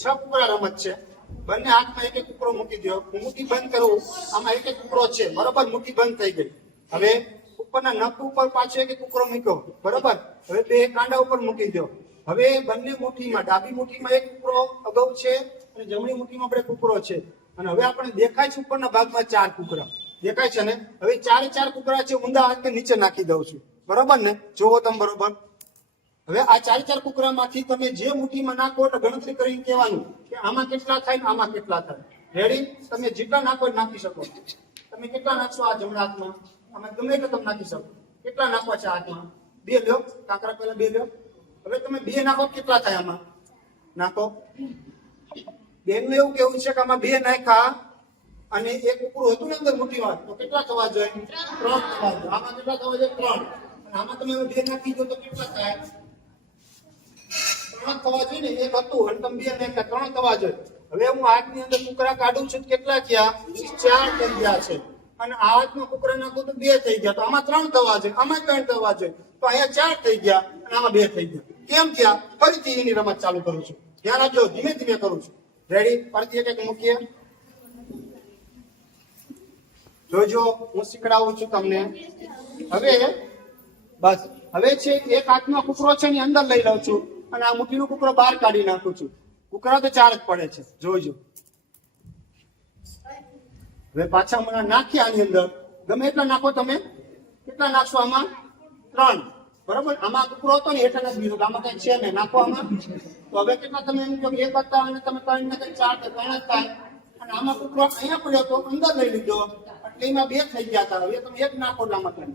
છ કુકરા રમત છે. બંને હાથમાં એક એક કુકડો મૂકી દો મુઠી બંધ કરવું આમાં એક એક કુકડો છે. બરોબર મુઠ્ઠી બંધ થઈ ગઈ. હવે ઉપરના નખ ઉપર પાછો એક એક મૂક્યો. બરોબર? હવે બે કાંડા ઉપર મૂકી દો હવે બંને મુઠ્ઠીમાં, ડાબી મુઠ્ઠીમાં એક કુકડો અગાઉ છે અને જમણી મુઠ્ઠીમાં આપણે કુકડો છે. અને હવે આપણે દેખાય છે ઉપરના ભાગમાં ચાર કુકડા દેખાય છે ને? હવે ચારે ચાર કુકડા છે ઊંધા હાથ નીચે નાખી દઉં છું. બરોબર ને? જોવો તમે બરોબર. હવે આ ચાર ચાર કુકરામાંથી તમે જે મુઠ્ઠીમાં નાખો એટલે ગણતરી કરીને કહેવાનું કે આમાં કેટલા થાય ને આમાં કેટલા થાય. રેડી તમે જેટલા નાખો નાખી શકો. તમે કેટલા નાખશો આ જમણા હાથમાં અમે ગમે એટલા તમે નાખી શકો. કેટલા નાખવા છે હાથમાં બે લ્યો. કાંકરા પહેલા બે લ્યો. હવે તમે બે નાખો કેટલા થાય આમાં? નાખો. બેનનું એવું કેવું છે કે આમાં બે નાખ્યા અને એક કુકડું હતું ને અંદર મુઠ્ઠીમાં તો કેટલા થવા જોઈએ? ત્રણ થવા જોઈએ. આમાં કેટલા થવા જોઈએ? ત્રણ. આમાં તમે બે નાખી દો તો કેટલા થાય? થવા જોઈએ ને? એક હતું અને તમે બે નાખ્યા ત્રણ થવા જોઈએ. હવે હું હાથની અંદર કુકરા કાઢું છું કેટલા થયા? ચાર થઈ ગયા છે. અને આ કુકરા નાખું તો બે થઈ ગયા. તો આમાં ત્રણ થવા જોઈએ. આમાં ત્રણ થવા જોઈએ. તો અહીંયા ચાર થઈ ગયા અને આમાં બે થઈ ગયા. કેમ થયા? ફરીથી એની રમત ચાલુ કરું છું. ધ્યાન આપજો. ધીમે ધીમે કરું છું. રેડી ફરીથી એક મૂકીએ. જોજો, હું શીખડાવું છું તમને. હવે, બસ. હવે છે એક હાથમાં કુકરો છે એની અંદર લઈ લઉં છું. અને આ મુઠ્ઠીનો કુકરો બહાર કાઢી નાખું છું. કુકરા તો ચાર જ પડે છે. જોજો હવે પાછા મને નાખ્યા આની અંદર. ગમે એટલા નાખો તમે. કેટલા નાખશો આમાં? ત્રણ. બરોબર? આમાં કુકરો હતો ને હેઠળ નથી બીજો. આમાં કઈ છે ને નાખો આમાં. તો હવે કેટલા તમે એમ કહો એક હતા અને તમે ત્રણ ને કઈ ચાર ત્રણ જ થાય. અને આમાં કુકરો અહીંયા પડ્યો તો અંદર લઈ લીધો. એટલે એમાં બે થઈ ગયા હતા. હવે તમે એક નાખો એટલે આમાં ત્રણ.